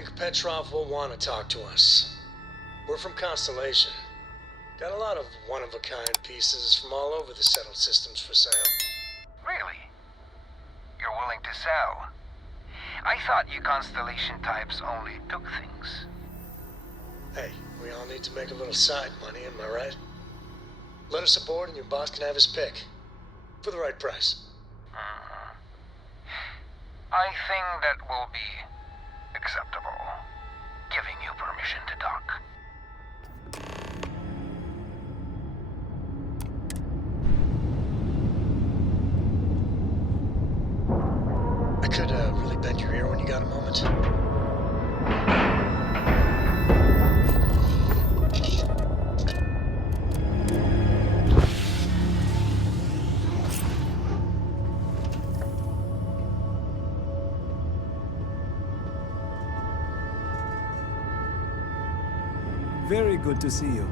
think Petrov will want to talk to us. We're from Constellation. Got a lot of one-of-a-kind pieces from all over the settled systems for sale. Really? You're willing to sell? I thought you Constellation types only took things. Hey, we all need to make a little side money, am I right? Let us aboard and your boss can have his pick. For the right price. I think that will be acceptable. Giving you permission to dock. I could really bend your ear when you got a moment. Very good to see you.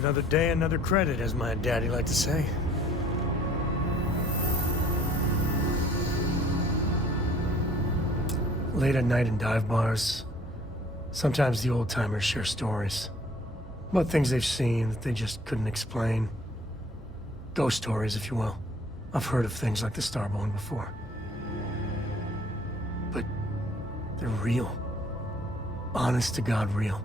Another day, another credit, as my daddy liked to say. Late at night in dive bars, sometimes the old-timers share stories about things they've seen that they just couldn't explain. Ghost stories, if you will. I've heard of things like the Starborn before. But they're real. Honest to God, real.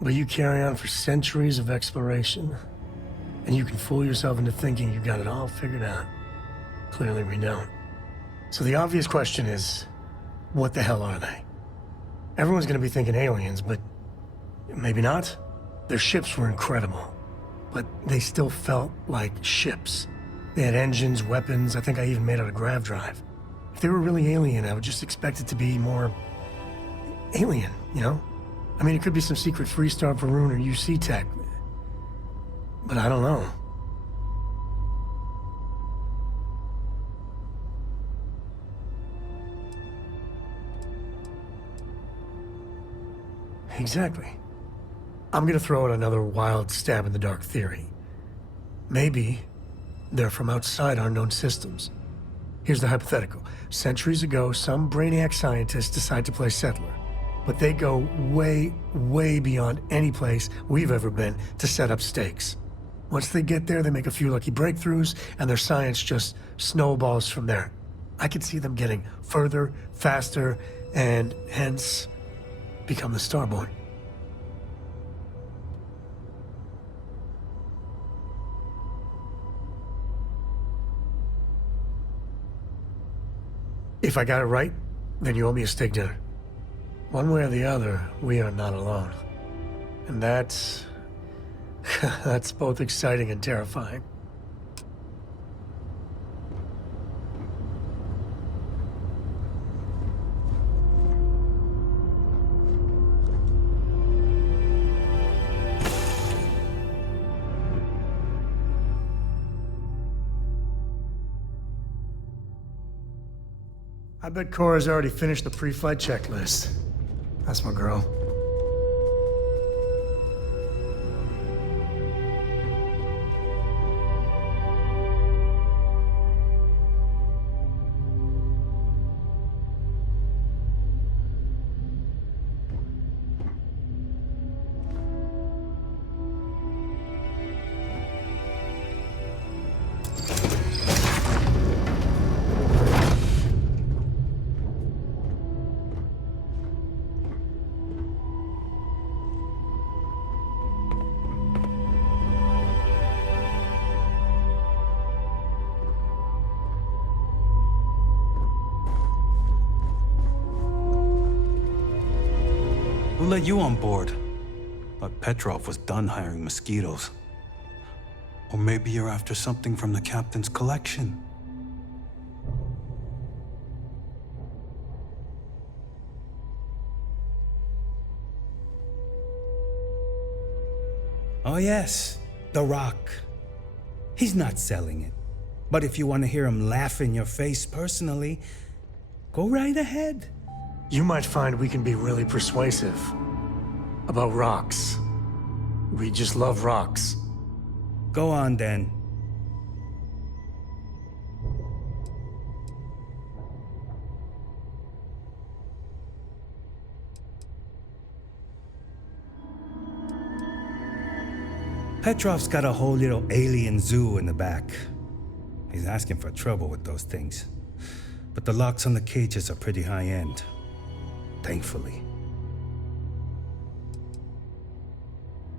But you carry on for centuries of exploration, and you can fool yourself into thinking you got it all figured out. Clearly we don't. So the obvious question is, what the hell are they? Everyone's gonna be thinking aliens, but maybe not. Their ships were incredible, but they still felt like ships. They had engines, weapons, I think I even made out a grav drive. If they were really alien, I would just expect it to be more alien, you know? I mean, it could be some secret Freestar Varun or UC tech, but I don't know. Exactly. I'm gonna throw out another wild stab in the dark theory. Maybe they're from outside our known systems. Here's the hypothetical. Centuries ago, some brainiac scientists decide to play settler. But they go way, way beyond any place we've ever been to set up stakes. Once they get there, they make a few lucky breakthroughs, and their science just snowballs from there. I could see them getting further, faster, and hence become the Starborn. If I got it right, then you owe me a steak dinner. One way or the other, we are not alone. And that's that's both exciting and terrifying. I bet Cora's already finished the pre-flight checklist. That's my girl. Who let you on board? But Petrov was done hiring mosquitoes. Or maybe you're after something from the captain's collection. Oh yes, The Rock. He's not selling it. But if you want to hear him laugh in your face personally, go right ahead. You might find we can be really persuasive. About rocks. We just love rocks. Go on then. Petrov's got a whole little alien zoo in the back. He's asking for trouble with those things. But the locks on the cages are pretty high-end. Thankfully.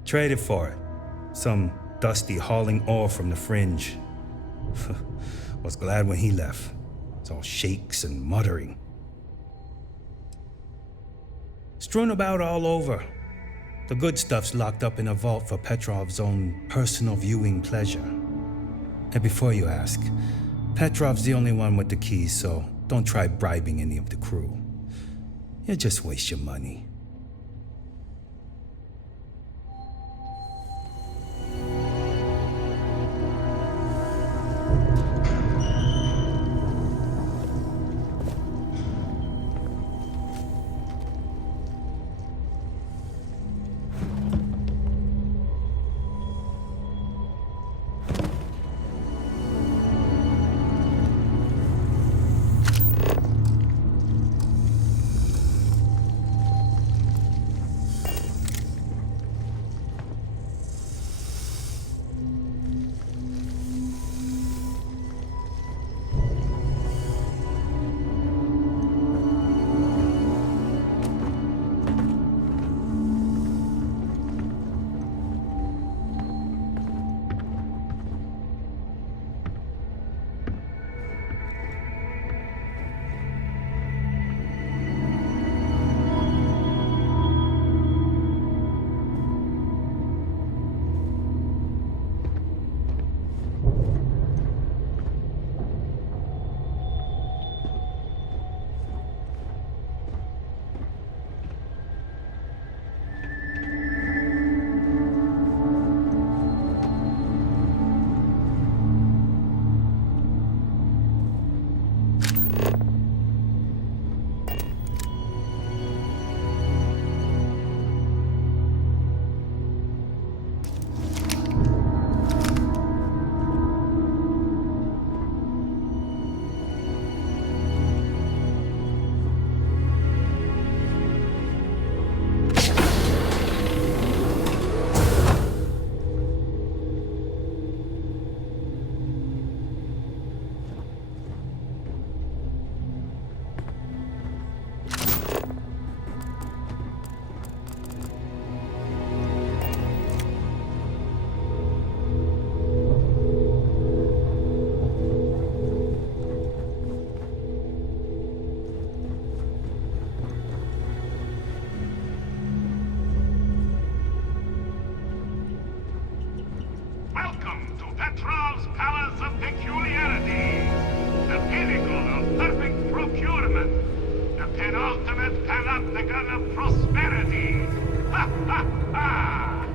Traded for it. Some dusty hauling ore from the fringe. Was glad when he left. It's all shakes and muttering. Strewn about all over. The good stuff's locked up in a vault for Petrov's own personal viewing pleasure. And before you ask, Petrov's the only one with the keys, so don't try bribing any of the crew. You'll just waste your money. Petrov's Palace of Peculiarity, the pinnacle of perfect procurement, the penultimate panopticon of prosperity. Ha ha ha!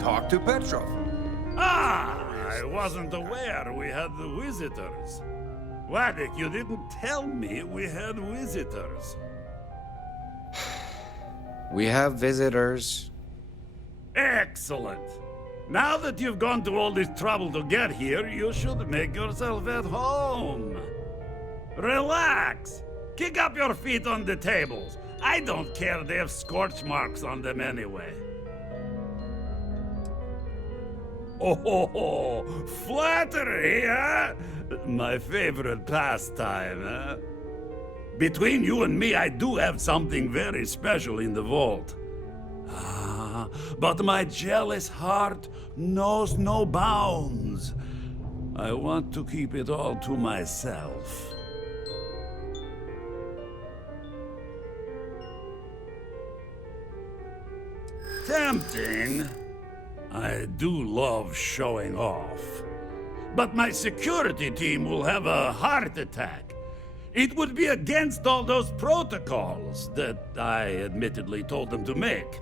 Talk to Petrov. I wasn't aware we had the visitors. Wadik, you didn't tell me we had visitors. We have visitors. Excellent. Now that you've gone to all this trouble to get here, you should make yourself at home. Relax. Kick up your feet on the tables. I don't care, they have scorch marks on them anyway. Oh, flattery, huh? My favorite pastime, huh? Between you and me, I do have something very special in the vault. Ah, but my jealous heart knows no bounds. I want to keep it all to myself. Tempting. I do love showing off. But my security team will have a heart attack. It would be against all those protocols that I admittedly told them to make.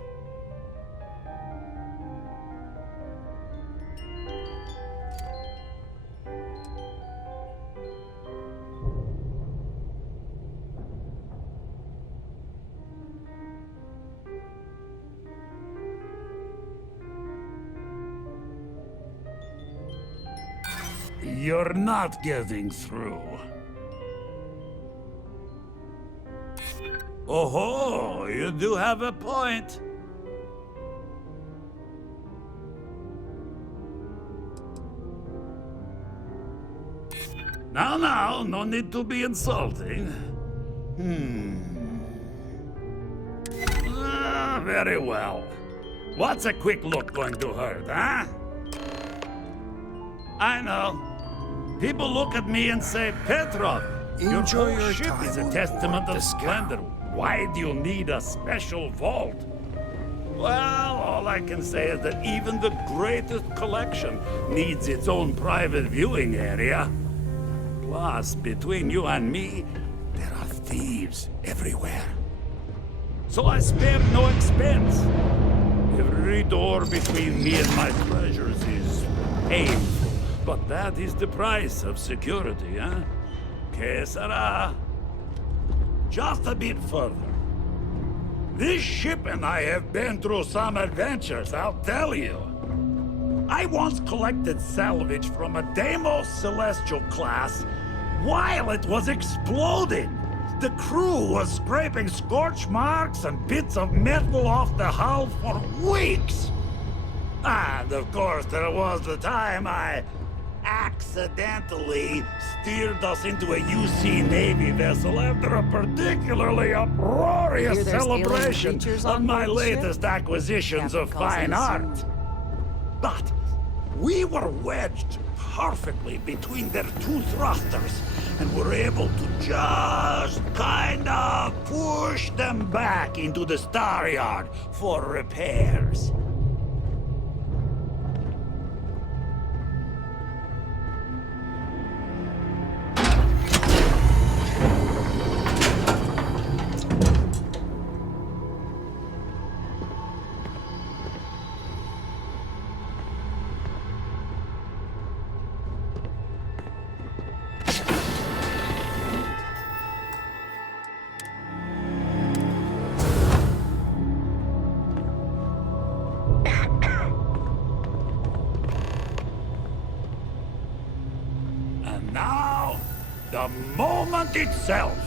You're not getting through. Oh, you do have a point. Now, no need to be insulting. Very well. What's a quick look going to hurt, huh? I know. People look at me and say, Petrov, your whole ship is a testament of splendor. Why do you need a special vault? Well, all I can say is that even the greatest collection needs its own private viewing area. Plus, between you and me, there are thieves everywhere. So I spared no expense. Every door between me and my treasures is painful. But that is the price of security, huh? Que sera? Just a bit further. This ship and I have been through some adventures, I'll tell you. I once collected salvage from a Deimos Celestial class while it was exploding. The crew was scraping scorch marks and bits of metal off the hull for weeks. And of course, there was the time I accidentally steered us into a UC Navy vessel after a particularly uproarious celebration of my latest acquisitions of fine art. But we were wedged perfectly between their two thrusters and were able to just kind of push them back into the star yard for repairs. Now, the moment itself.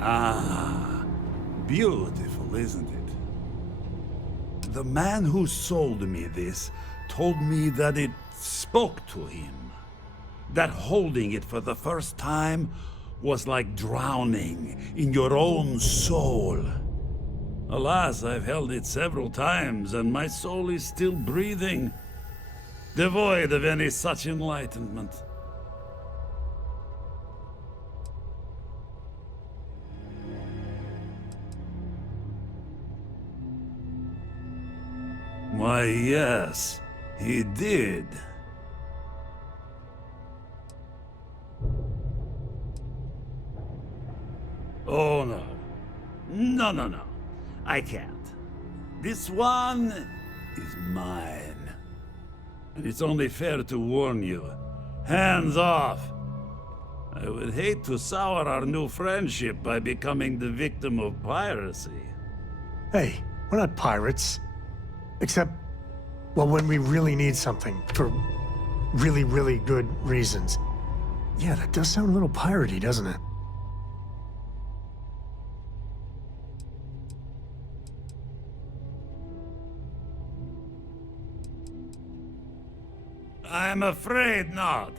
Ah, beautiful, isn't it? The man who sold me this told me that it spoke to him. That holding it for the first time was like drowning in your own soul. Alas, I've held it several times, and my soul is still breathing, devoid of any such enlightenment. Why, yes, he did. Oh, no. No. I can't. This one is mine. And it's only fair to warn you. Hands off! I would hate to sour our new friendship by becoming the victim of piracy. Hey, We're not pirates. Except, well, when we really need something for really, really good reasons. Yeah, that does sound a little piratey, doesn't it? I'm afraid not.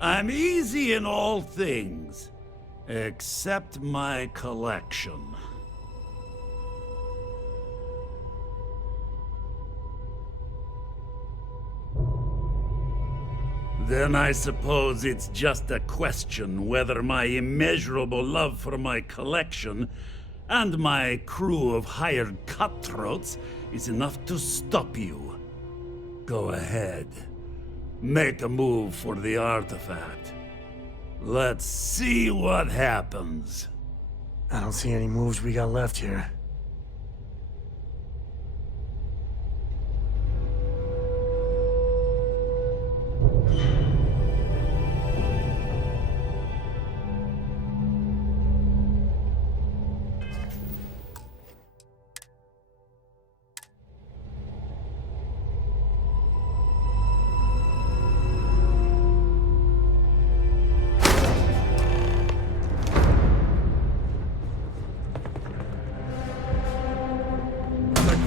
I'm easy in all things, except my collection. Then I suppose it's just a question whether my immeasurable love for my collection and my crew of hired cutthroats is enough to stop you. Go ahead. Make a move for the artifact. Let's see what happens. I don't see any moves we got left here.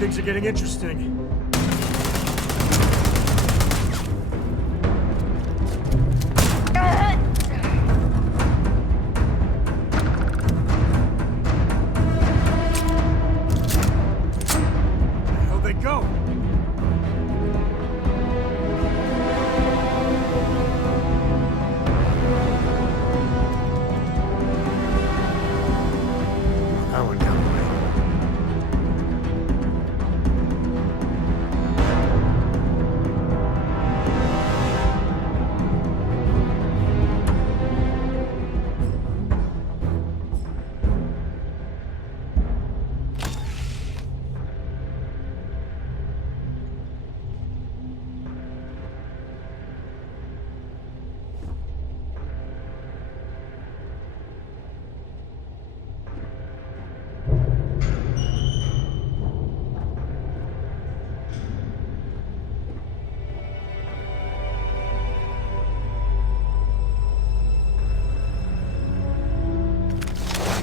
Things are getting interesting. Where the hell they go? That one got away.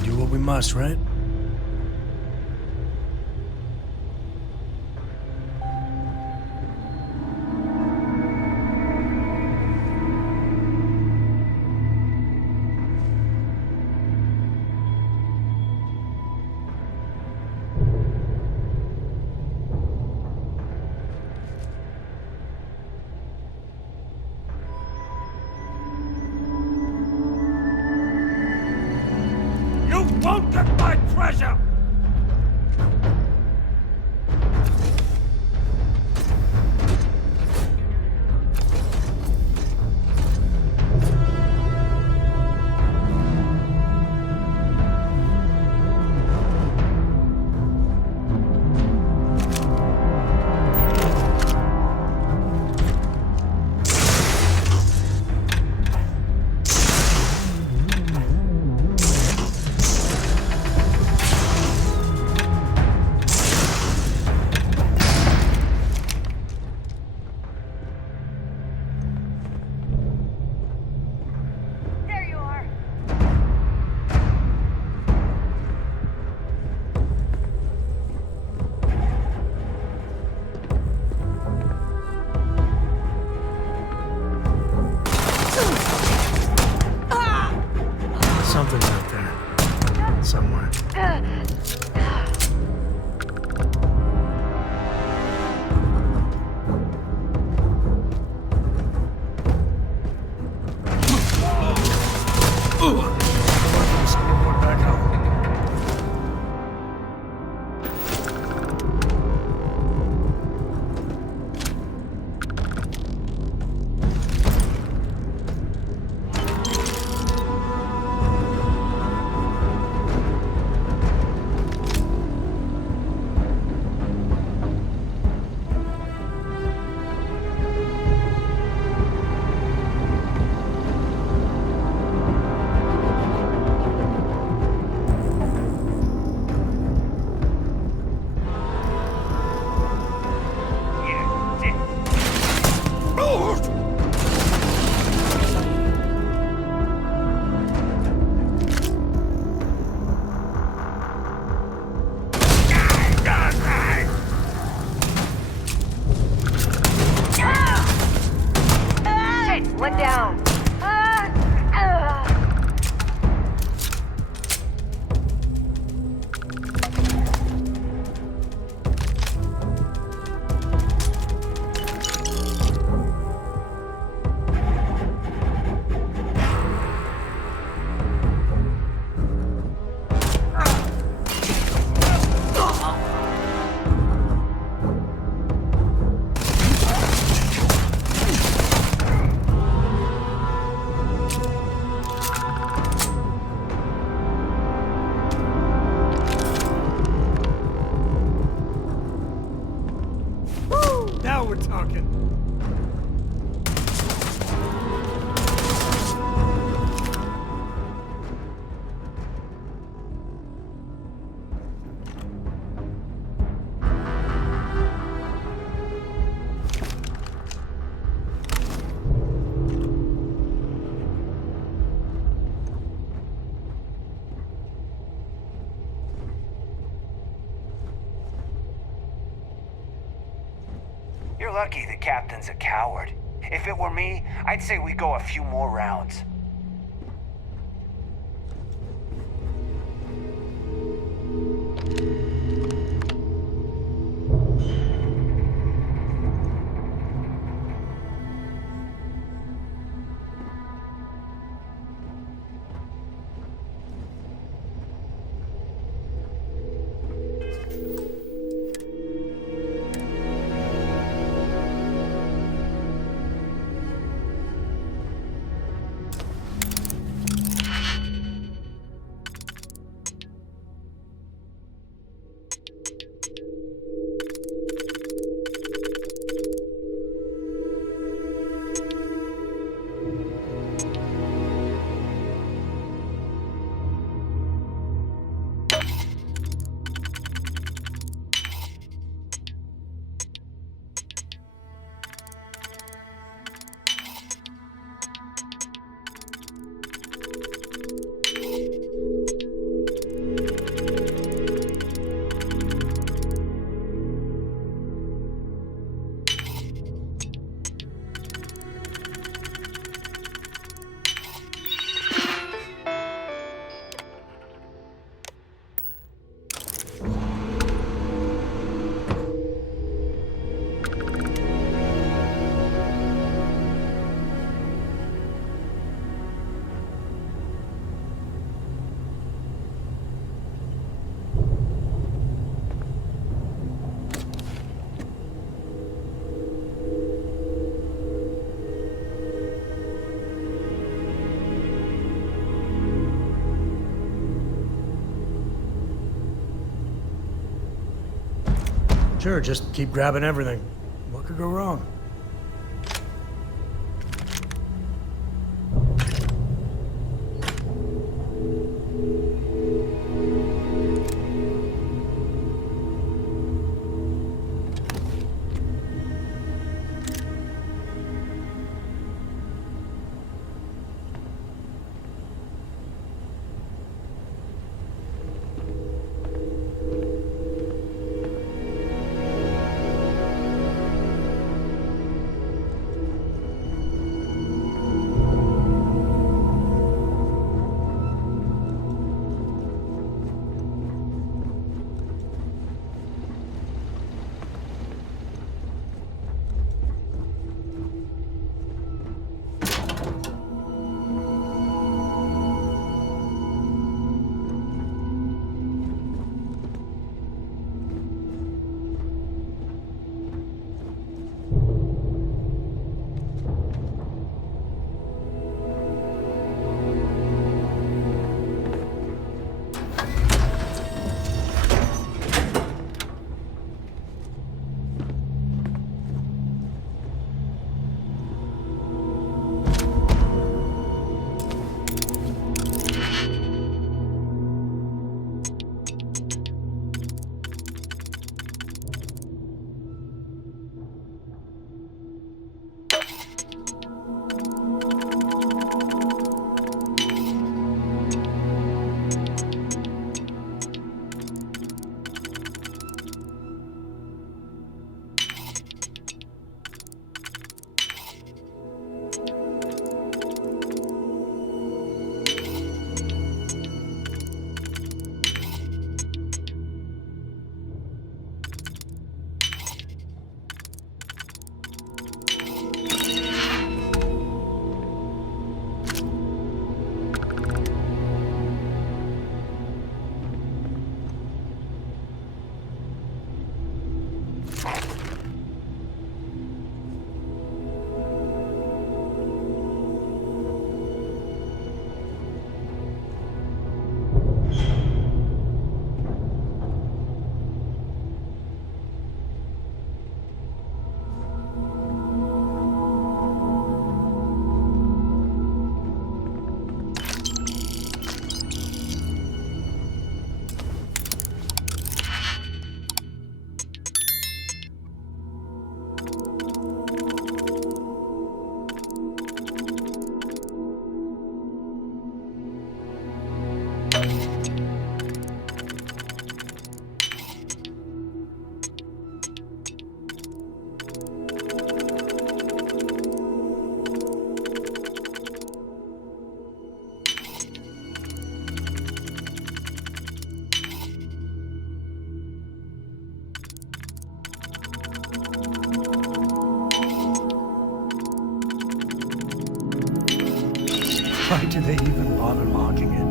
Do what we must, right? You won't get my treasure! Something's out there. Somewhere. Scoreboard back home. You're lucky the captain's a coward. If it were me, I'd say we go a few more rounds. Sure, just keep grabbing everything. What could go wrong? Why do they even bother locking it?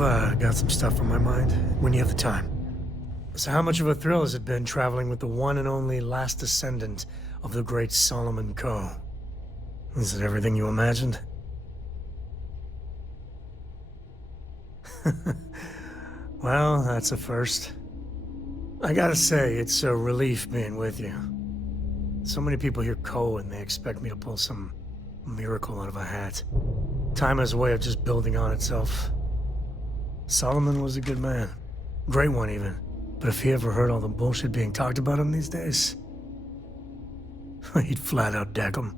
I've got some stuff on my mind when you have the time. So how much of a thrill has it been traveling with the one and only last descendant of the great Solomon Coe? Is it everything you imagined? Well, that's a first. I gotta say, it's a relief being with you. So many people hear Coe and they expect me to pull some miracle out of a hat. Time has a way of just building on itself. Solomon was a good man. Great one, even. But if he ever heard all the bullshit being talked about him these days, he'd flat out deck him.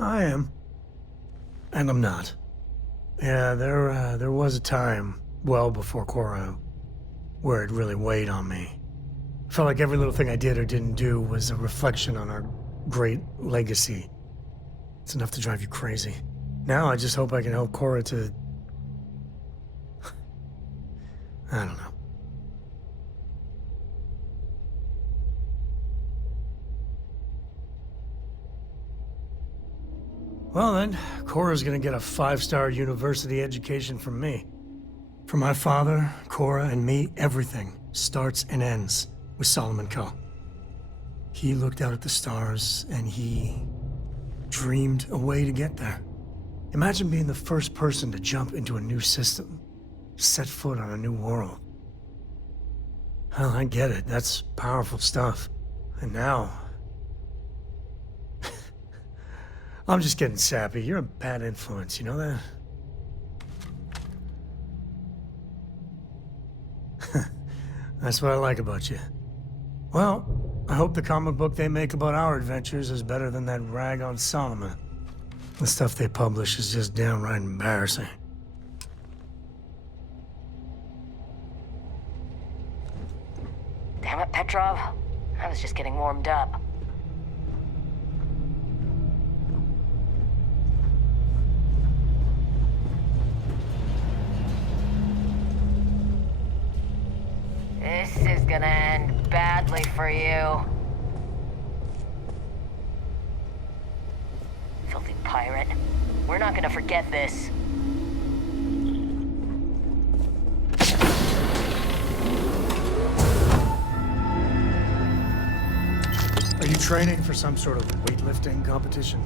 I am. And I'm not. Yeah, there was a time, well before Cora, where it really weighed on me. I felt like every little thing I did or didn't do was a reflection on our great legacy. It's enough to drive you crazy. Now I just hope I can help Cora to... I don't know. Well then, Cora's gonna get a 5-star university education from me. For my father, Cora, and me, everything starts and ends with Solomon Coe. He looked out at the stars, and he dreamed a way to get there. Imagine being the first person to jump into a new system, set foot on a new world. Well, I get it. That's powerful stuff. And now... I'm just getting sappy. You're a bad influence, you know that? That's what I like about you. Well, I hope the comic book they make about our adventures is better than that rag on Solomon. The stuff they publish is just downright embarrassing. Damn it, Petrov. I was just getting warmed up. This is gonna end badly for you. Filthy pirate. We're not gonna forget this. Are you training for some sort of weightlifting competition?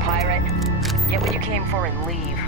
Pirate, get what you came for and leave.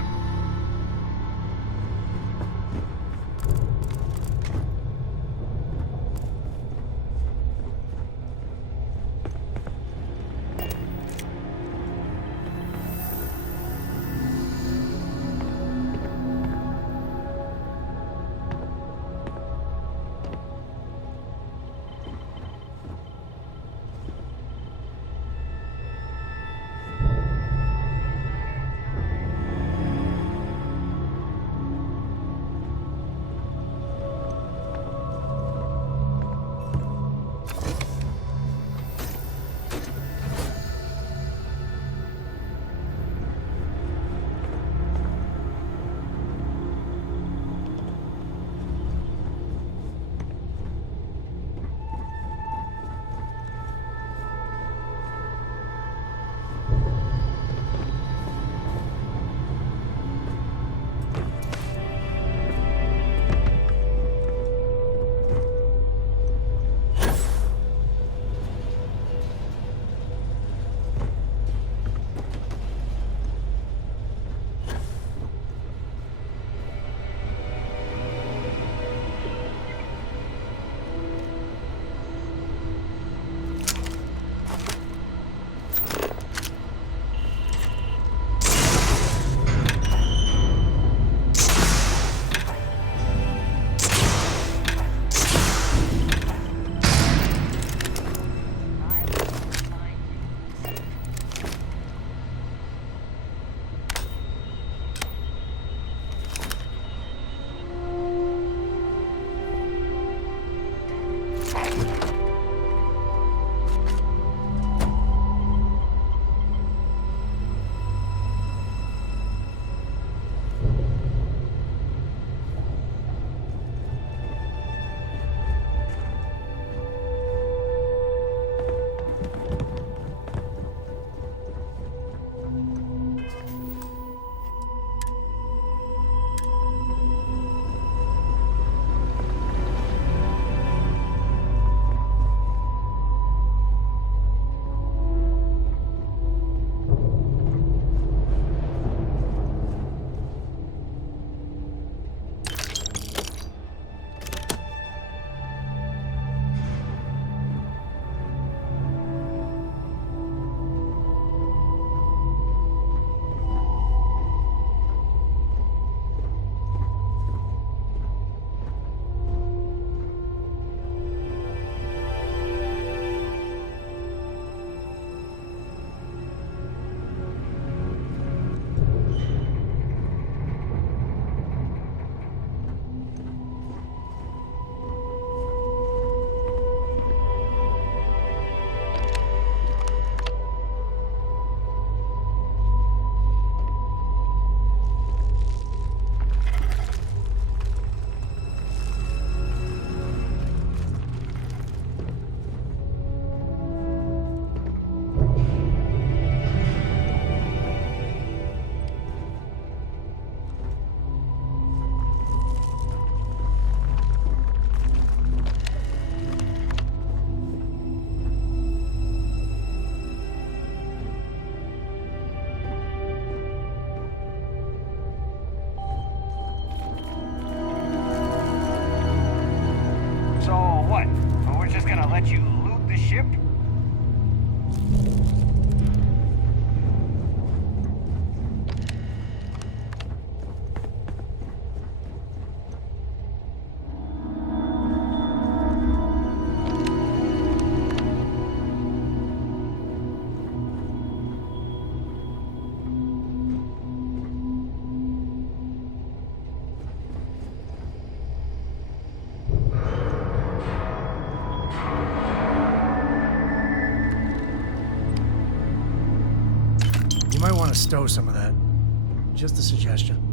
what? We're just gonna let you loot the ship? You might want to stow some of that. Just a suggestion.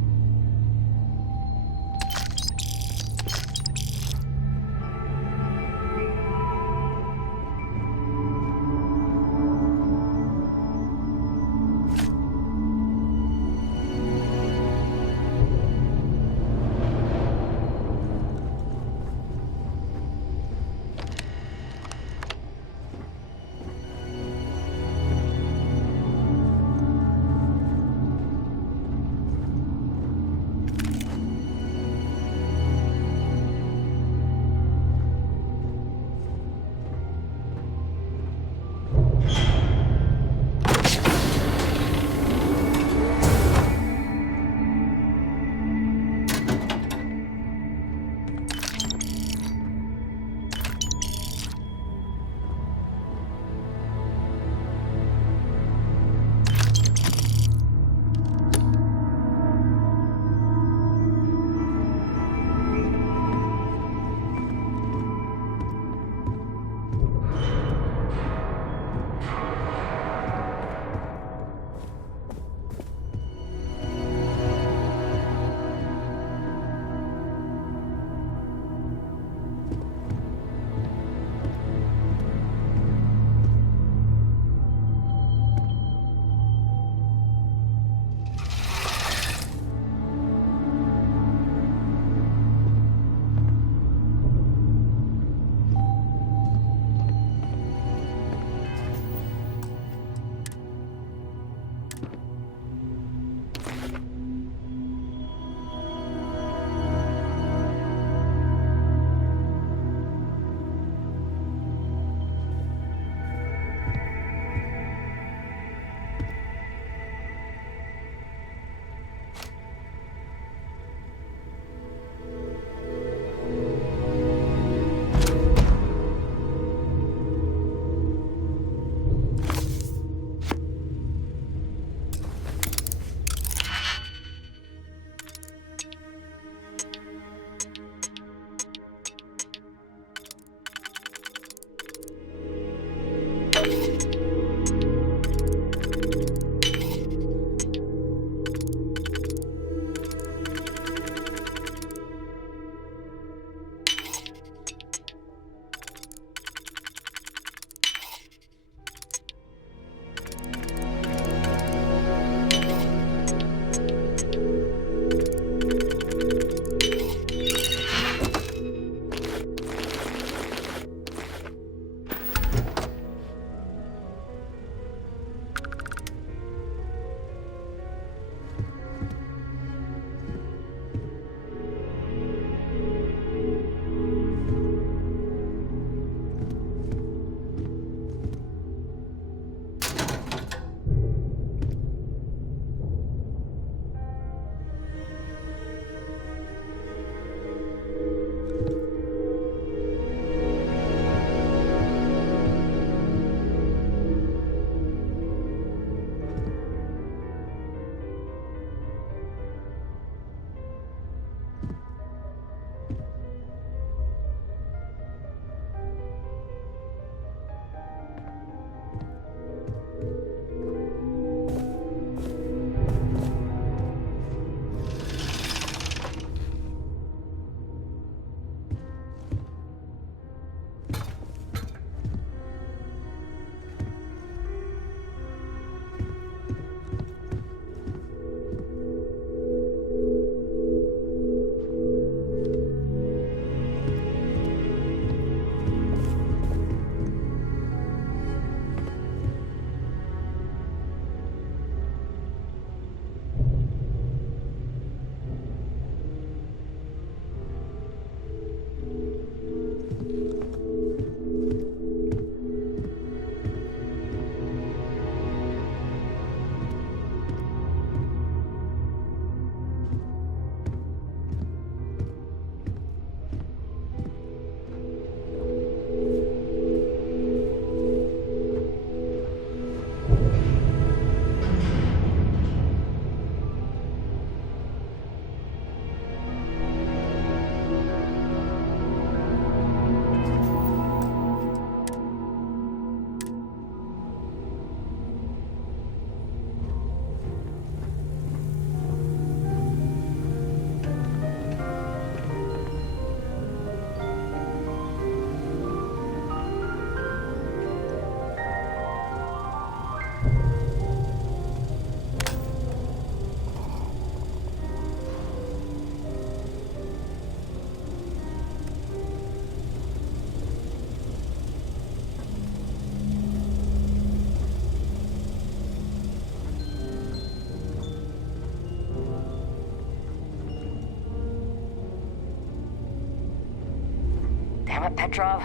Damn it, Petrov.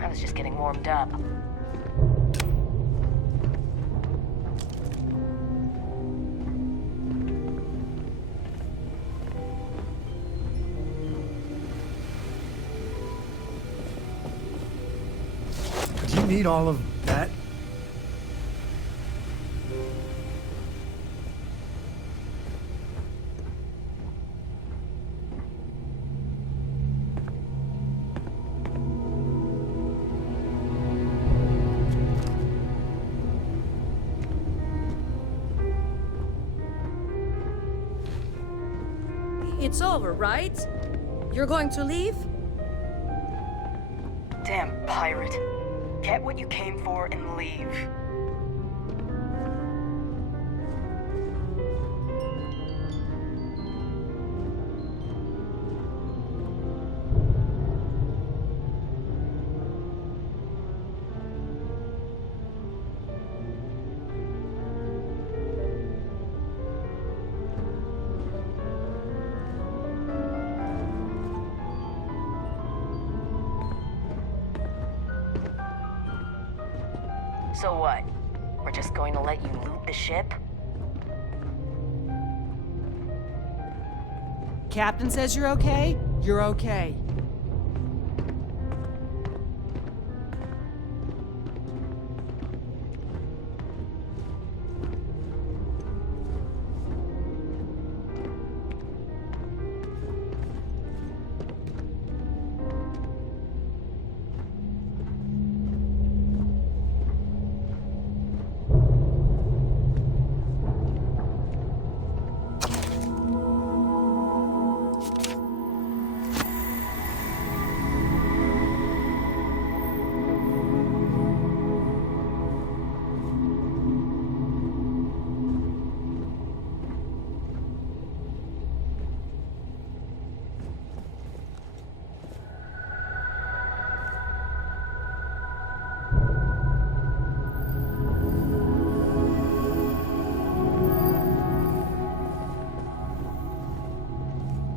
I was just getting warmed up. Do you need all of that? It's over, right? You're going to leave? Damn pirate. Get what you came for and leave. So what? We're just going to let you loot the ship? Captain says you're okay? You're okay.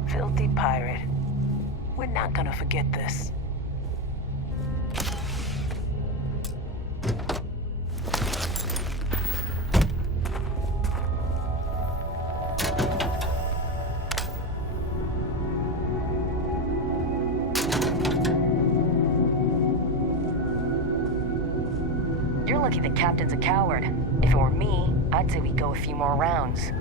Filthy pirate. We're not gonna forget this. You're lucky the captain's a coward. If it were me, I'd say we go a few more rounds.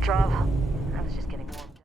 Petrov.